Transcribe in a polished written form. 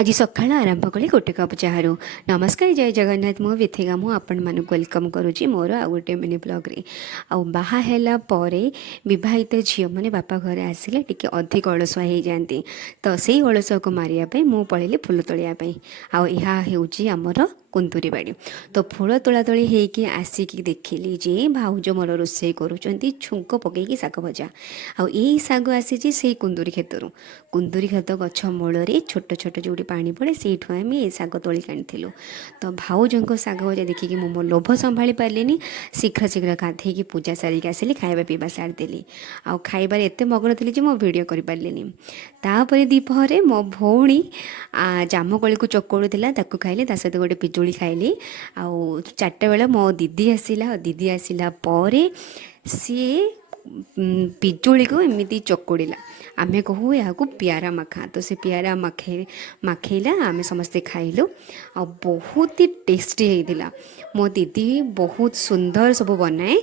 आज सका आरंभ कली गोटे कप चाहू। नमस्कार, जय जगन्नाथ। मु विथिका मु आपण मानक वेलकम करुच्ची मोर आ गोटे मिनी ब्लॉग्रे। आहा परे बहित झील मैंने बापा घरे आसिले टी अधिक अलसुआ हो जाती, तो से अलसुआ को मारे मु पलैली फुल तोड़ापी। आमर कुंतुरी बाड़ी, तो फूल तोला तोली होगी आसिक देखिली जे भाउज मोर रोषे करुँच छुंक पकईकी शाग भजा। आई शाग आसी से कुंदुरी क्षेत्रु। कुंदुरी क्षेत्र गछ मूल छोट छोट जो पानी पड़े से आम ये शाग तोलिक आनी। तो भाउजों शाग भजा देखिकी मो लोभ संभाली पार्लिनी। शीघ्र शीघ्र गाधेकी पूजा सारिक आसिली, खाଇବା पीवा सारिदेली। खाइबार एत मग्न थी मो भिडियो कर पार्लिनी। तापर दीपहरे मो भौणी जामुकोली को चकोड़ूला ताकू खाइली, ता सहित गोटे पिजुली खाइली। आउ 4टा बेला मो दीदी आसिला, दीदी आसिला परे सी पिजुली को एमती चकोड़ा। आमे कहू या प्यारा माखा, तो से प्यारा माखैला आमे समस्ते खाइलु। आ बहुत ही टेस्टी होता। मो दीदी बहुत सुंदर सब बनाए।